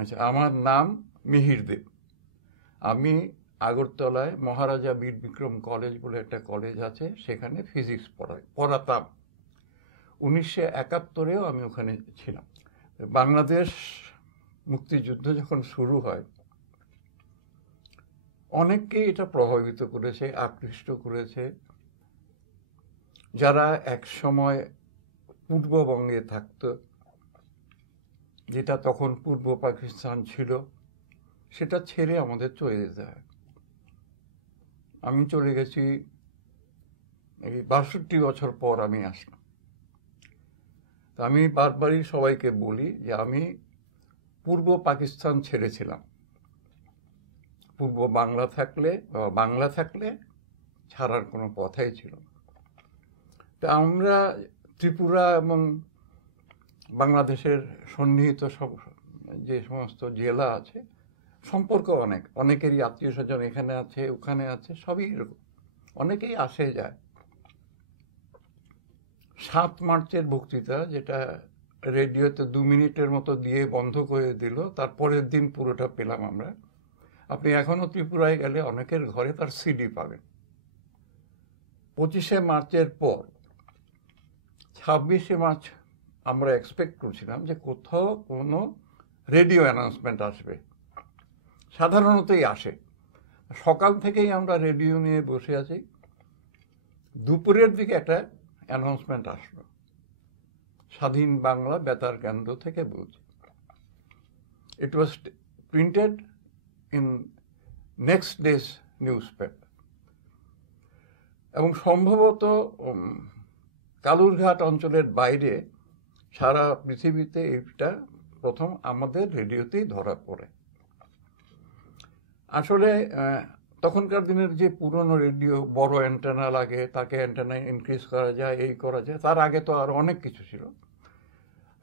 আচ্ছা, আমার নাম মিহির দেব। আমি আগরতলায় মহারাজা বীর বিক্রম কলেজ বলে একটা কলেজ আছে, সেখানে ফিজিক্স পড়াতাম। 1971-এও আমি ওখানে ছিলাম। বাংলাদেশ মুক্তিযুদ্ধ যখন শুরু হয়, অনেককেই এটা প্রভাবিত করেছে, আকৃষ্ট করেছে। যারা এক সময় পূর্ববঙ্গে থাকতো, যেটা তখন পূর্ব পাকিস্তান ছিল, সেটা ছেড়ে আমাদের চলে যেতে হয়। আমি চলে গেছি, এই ৬২ বছর পর আমি আসলাম। তা আমি বারবারই সবাইকে বলি যে আমি পূর্ব পাকিস্তান ছেড়েছিলাম। পূর্ব বাংলা থাকলে বা বাংলা থাকলে ছাড়ার কোনো পথই ছিল না। তা আমরা ত্রিপুরা এবং বাংলাদেশের সন্নিহিত সব যে সমস্ত জেলা আছে, সম্পর্ক অনেকেরই আত্মীয় স্বজন এখানে আছে, ওখানে আছে, সবই এরকম, অনেকেই আসে যায়। ৭ মার্চের বক্তৃতা, যেটা রেডিওতে ২ মিনিটের মতো দিয়ে বন্ধ করে দিল, তারপরের দিন পুরোটা পেলাম আমরা। আপনি এখনো ত্রিপুরায় গেলে অনেকের ঘরে তার সিডি পাবেন। ২৫শে মার্চের পর ২৬শে মার্চ আমরা এক্সপেক্ট করছিলাম যে কোথাও কোনো রেডিও অ্যানাউন্সমেন্ট আসবে। সাধারণতই আসে। সকাল থেকেই আমরা রেডিও নিয়ে বসে আছি। দুপুরের দিকে একটা অ্যানাউন্সমেন্ট আসলো, স্বাধীন বাংলা বেতার কেন্দ্র থেকে বলছি। It was printed in next days newspaper, এবং সম্ভবত কালুরঘাট অঞ্চলের বাইরে সারা পৃথিবীতে এটা প্রথম আমাদের রেডিওতেই ধরা পড়ে। আসলে তখনকার দিনের যে পুরনো রেডিও, বড় অ্যান্টেনা লাগে, তাকে অ্যান্টেনা ইনক্রিজ করা যায়, এই করা যায়, তার আগে তো আর অনেক কিছু ছিল।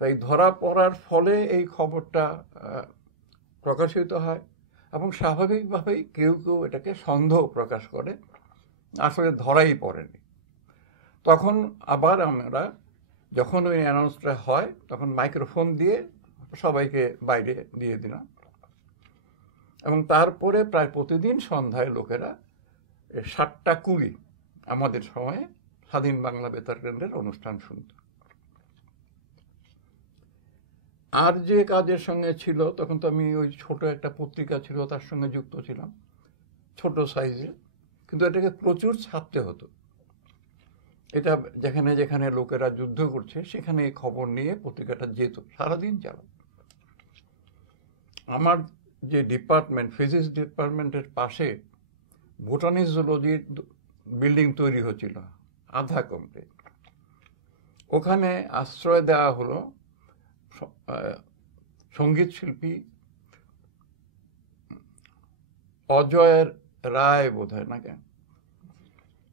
তাই ধরা পড়ার ফলে এই খবরটা প্রকাশিত হয়, এবং স্বাভাবিকভাবেই কেউ কেউ এটাকে সন্দেহ প্রকাশ করে, আসলে ধরাই পড়েনি। তখন আবার আমরা যখন ওই অ্যানাউন্সটা হয়, তখন মাইক্রোফোন দিয়ে সবাইকে বাইরে দিয়ে দিলাম, এবং তারপরে প্রায় প্রতিদিন সন্ধ্যায় লোকেরা ৭টা ২০ আমাদের সময়ে স্বাধীন বাংলা বেতার কেন্দ্রের অনুষ্ঠান শুনত। আর যে কাজের সঙ্গে ছিল, তখন তো আমি ওই ছোট একটা পত্রিকা ছিল তার সঙ্গে যুক্ত ছিলাম, ছোট সাইজে, কিন্তু এটাকে প্রচুর ছাপতে হতো। এটা যেখানে যেখানে লোকেরা যুদ্ধ করছে সেখানে এই খবর নিয়ে পত্রিকাটা যেত, সারাদিন চালাত। আমার যে ডিপার্টমেন্ট, ফিজিক্স ডিপার্টমেন্টের পাশে বোটানি জুলজির বিল্ডিং তৈরি হচ্ছিল, আধা কমপ্লিট। ওখানে আশ্রয় দেওয়া হলো সঙ্গীত শিল্পী অজয় রায় বোধ হয় না কেন,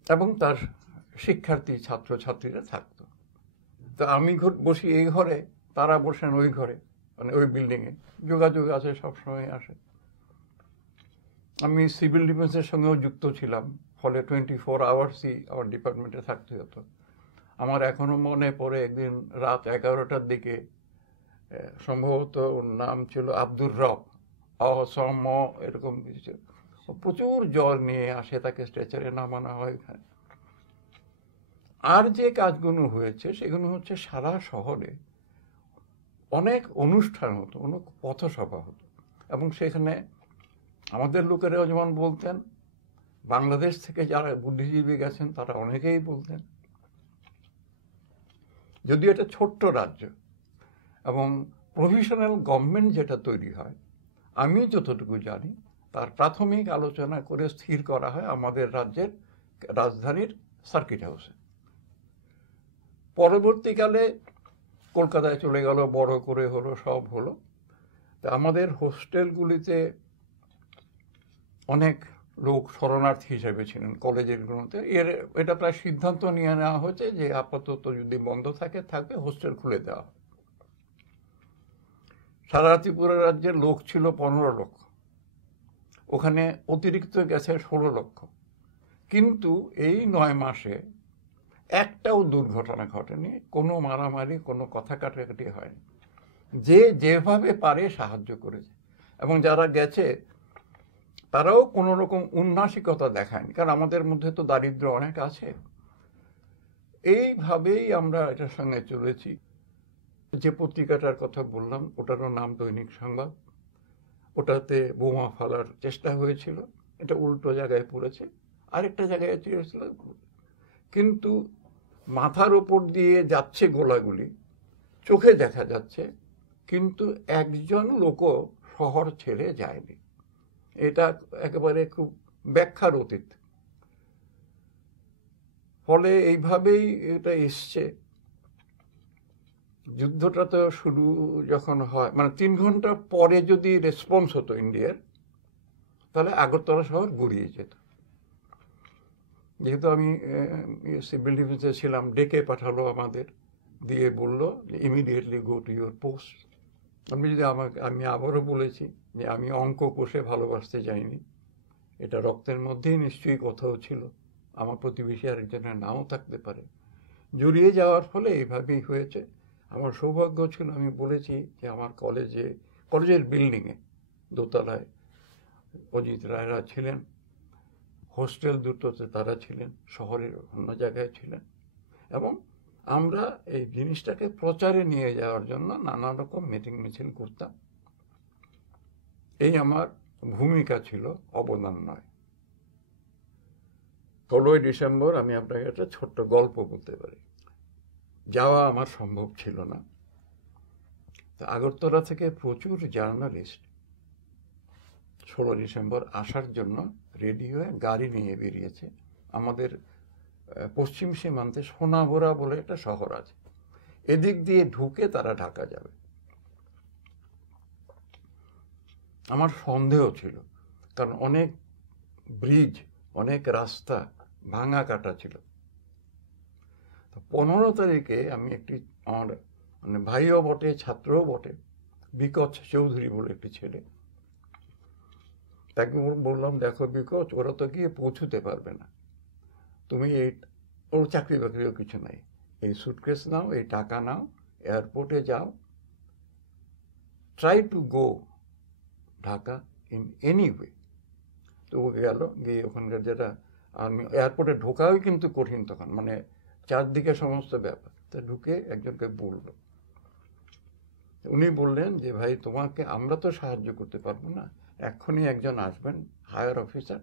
এবং তার শিক্ষার্থী ছাত্রছাত্রীরা থাকতো। তো আমি বসি এই ঘরে, তারা বসেন ওই ঘরে, মানে ওই বিল্ডিংয়ে। যোগাযোগ আছে, সবসময় আসে। আমি সিভিল ডিফেন্সের সঙ্গেও যুক্ত ছিলাম, ফলে 24 আওয়ার্সই আমার ডিপার্টমেন্টে থাকতে হতো। আমার এখনো মনে পড়ে, একদিন রাত 11টার দিকে, সম্ভবত ওর নাম ছিল আব্দুর রব, অসম এরকম কিছু, প্রচুর জ্বর নিয়ে আসে, তাকে স্ট্রেচারে নামানো হয় এখানে। আর যে কাজগুলো হয়েছে সেগুলো হচ্ছে সারা শহরে অনেক অনুষ্ঠান হতো, অনেক পথসভা হতো, এবং সেখানে আমাদের লোকেরাও যেমন বলতেন, বাংলাদেশ থেকে যারা বুদ্ধিজীবী গেছেন তারা অনেকেই বলতেন। যদিও এটা ছোট্ট রাজ্য, এবং প্রভিশনাল গভর্নমেন্ট যেটা তৈরি হয়, আমি যতটুকু জানি, তার প্রাথমিক আলোচনা করে স্থির করা হয় আমাদের রাজ্যের রাজধানীর সার্কিট হাউসে। পরবর্তীকালে কলকাতায় চলে গেল, বড় করে হলো, সব হলো। তা আমাদের হোস্টেলগুলিতে অনেক লোক শরণার্থী হিসেবে ছিলেন কলেজেরগুলোতে। এটা প্রায় সিদ্ধান্ত নিয়ে নেওয়া হয়েছে যে আপাতত যদি বন্ধ থাকবে, হোস্টেল খুলে দেওয়া। সারা ত্রিপুরা রাজ্যের লোক ছিল 15 লক্ষ, ওখানে অতিরিক্ত গেছে 16 লক্ষ। কিন্তু এই 9 মাসে একটাও দুর্ঘটনা ঘটেনি, কোনো মারামারি, কোনো কথা কাটাকাটি হয়নি। যে যেভাবে পারে সাহায্য করেছে, এবং যারা গেছে তারাও কোনো রকম উন্নাসিকতা দেখায়নি, কারণ আমাদের মধ্যে তো দারিদ্র্য অনেক আছে। এইভাবেই আমরা এটার সঙ্গে চলেছি। যে পত্রিকাটার কথা বললাম ওটারও নাম দৈনিক সংবাদ, ওটাতে বোমা ফেলার চেষ্টা হয়েছিল, এটা উল্টো জায়গায় পড়েছে, আরেকটা জায়গায় চেয়েছিল, কিন্তু মাথার উপর দিয়ে যাচ্ছে গোলাগুলি, চোখে দেখা যাচ্ছে, কিন্তু একজন লোকও শহর ছেড়ে যায়নি। এটা একেবারে খুব ব্যাখ্যার অতীত। ফলে এইভাবেই এটা এসছে। যুদ্ধটা তো শুরু যখন হয়, মানে 3 ঘন্টা পরে যদি রেসপন্স হতো ইন্ডিয়ার, তাহলে আগরতলা শহর গুড়িয়ে যেত। যেহেতু আমি সিভিল ডিফেন্সে ছিলাম, ডেকে পাঠালো আমাদের, দিয়ে বলল যে immediately go to your post. আমি আবারও বলেছি যে আমি অঙ্ক কষে ভালোবাসতে যাইনি, এটা রক্তের মধ্যেই নিশ্চয়ই কোথাও ছিল, আমার প্রতিবেশী আরেকজনের নাও থাকতে পারে। জড়িয়ে যাওয়ার ফলে এইভাবেই হয়েছে। আমার সৌভাগ্য ছিল, আমি বলেছি যে আমার কলেজের বিল্ডিংয়ে দোতলায় অজিত রায়রা ছিলেন, হোস্টেল দুটোতে তারা ছিলেন, শহরের অন্য জায়গায় ছিলেন, এবং আমরা এই জিনিসটাকে প্রচারে নিয়ে যাওয়ার জন্য নানা রকম মিটিং মিছিল করতাম। এই আমার ভূমিকা ছিল, অবদান নয়। 16ই ডিসেম্বর আমি আপনাকে একটা ছোট্ট গল্প বলতে পারি। যাওয়া আমার সম্ভব ছিল না। আগরতলা থেকে প্রচুর জার্নালিস্ট 16 ডিসেম্বর আসার জন্য রেডি হয়ে গাড়ি নিয়ে বেরিয়েছে। আমাদের পশ্চিম সীমান্তে সোনাবোরা বলে একটা শহর আছে, এদিক দিয়ে ঢুকে তারা ঢাকা যাবে। আমার সন্দেহ ছিল, কারণ অনেক ব্রিজ, অনেক রাস্তা ভাঙা কাটা ছিল। 15 তারিখে আমি আমার মানে ভাইও বটে, ছাত্রও বটে, বিকচ চৌধুরী বলে একটি ছেলে, তাকে বললাম, দেখো বিকচ, ওরা তো গিয়ে পৌঁছতে পারবে না, তুমি ওর চাকরি বাকরিও কিছু নাই, এই সুটকেস নাও, এই টাকা নাও, এয়ারপোর্টে যাও, try to go Dhaka in any way. তো ও গেল, গিয়ে ওখানকার যেটা আমি এয়ারপোর্টে ঢোকাও কিন্তু কঠিন তখন, মানে চারদিকে সমস্ত ব্যাপার, তা ঢুকে একজনকে বলল, উনি বললেন যে ভাই তোমাকে আমরা তো সাহায্য করতে পারবো না, এক্ষুনি একজন আসবেন হায়ার অফিসার,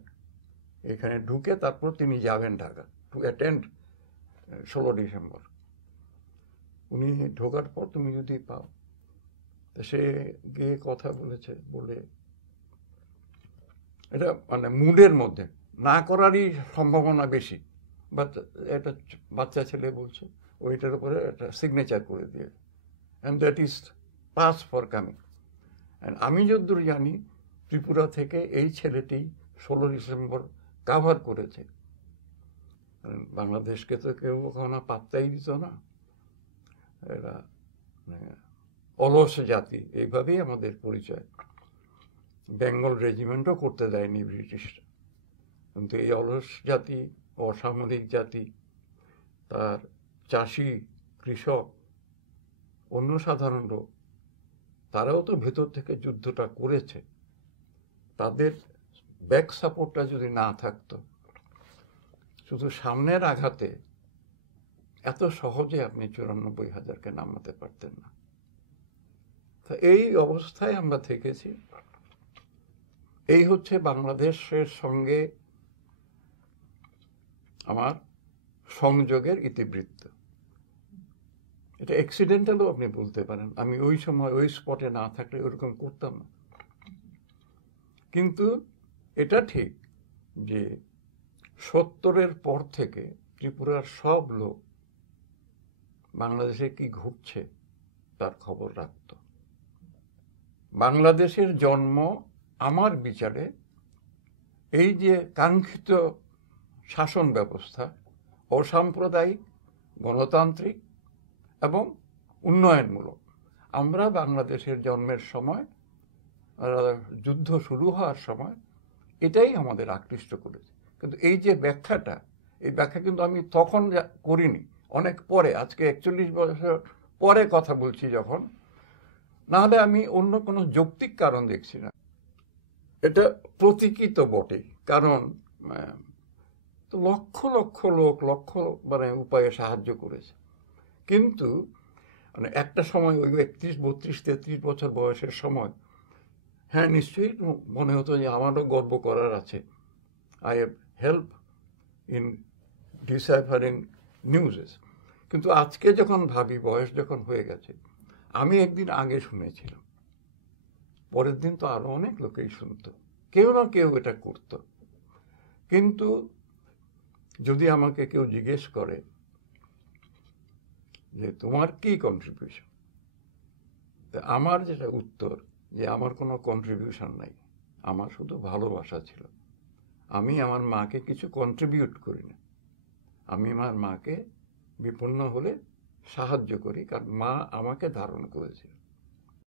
এখানে ঢুকে তারপর তিনি যাবেন ঢাকা টু অ্যাটেন্ড 16 ডিসেম্বর। উনি ঢোকার পর তুমি যদি পাও, তা সে গিয়ে কথা বলেছে, বলে এটা মানে মুডের মধ্যে না করারই সম্ভাবনা বেশি, বাট একটা বাচ্চা ছেলে বলছে, ওইটার উপরে একটা সিগনেচার করে দিয়ে, and that is pass for coming. And আমি যতদূর জানি ত্রিপুরা থেকে এই ছেলেটি 16 ডিসেম্বর কাভার করেছে। বাংলাদেশকে তো কেউ কখনো পাত্তাই দিত না, এরা অলস জাতি, এইভাবেই আমাদের পরিচয়। বেঙ্গল রেজিমেন্টও করতে দেয়নি ব্রিটিশরা, কিন্তু এই অলস জাতি, অসামরিক জাতি, তার চাষি, কৃষক, অন্য সাধারণ লোক, তারাও তো ভেতর থেকে যুদ্ধটা করেছে। তাদের ব্যাক সাপোর্টটা যদি না থাকতো, শুধু সামনের আঘাতে এত সহজে আপনি 94,000-কে নামাতে পারতেন না। তো এই অবস্থায় আমরা থেকেছি। এই হচ্ছে বাংলাদেশের সঙ্গে আমার সংযোগের ইতিবৃত্ত। এটা অ্যাক্সিডেন্টালও আপনি বলতে পারেন, আমি ওই সময় ওই স্পটে না থাকলে ওরকম করতাম না। কিন্তু এটা ঠিক যে 70-এর পর থেকে ত্রিপুরার সব লোক বাংলাদেশে কি ঘটছে তার খবর রাখত। বাংলাদেশের জন্ম আমার বিচারে এই যে কাঙ্ক্ষিত শাসন ব্যবস্থা, অসাম্প্রদায়িক, গণতান্ত্রিক এবং উন্নয়নমূলক, আমরা বাংলাদেশের জন্মের সময়, যুদ্ধ শুরু হওয়ার সময় এটাই আমাদের আকৃষ্ট করেছে। কিন্তু এই যে ব্যাখ্যাটা, এই ব্যাখ্যা কিন্তু আমি তখন করিনি, অনেক পরে, আজকে 41 বছর পরে কথা বলছি যখন, নাহলে আমি অন্য কোনো যৌক্তিক কারণ দেখছি না। এটা প্রতীকী তো বটেই, কারণ তো লক্ষ লক্ষ লোক লক্ষ উপায়ে সাহায্য করেছে, কিন্তু একটা সময় ওই 31, 32, 33 বছর বয়সের সময় হ্যাঁ নিশ্চয়ই মনে হতো যে আমারও গর্ব করার আছে, I have help in deciphering newses. কিন্তু আজকে যখন ভাবি, বয়স যখন হয়ে গেছে, আমি একদিন আগে শুনেছিলাম, পরের দিন তো আরো অনেক লোকেই শুনতো, কেউ না কেউ এটা করত। কিন্তু যদি আমাকে কেউ জিজ্ঞেস করে যে তোমার কি কন্ট্রিবিউশন, আমার যেটা উত্তর, যে আমার কোনো কন্ট্রিবিউশন নাই, আমার শুধু ভালোবাসা ছিল। আমি আমার মাকে কিছু কন্ট্রিবিউট করি না, আমি আমার মাকে বিপন্ন হলে সাহায্য করি, কারণ মা আমাকে ধারণ করেছিল।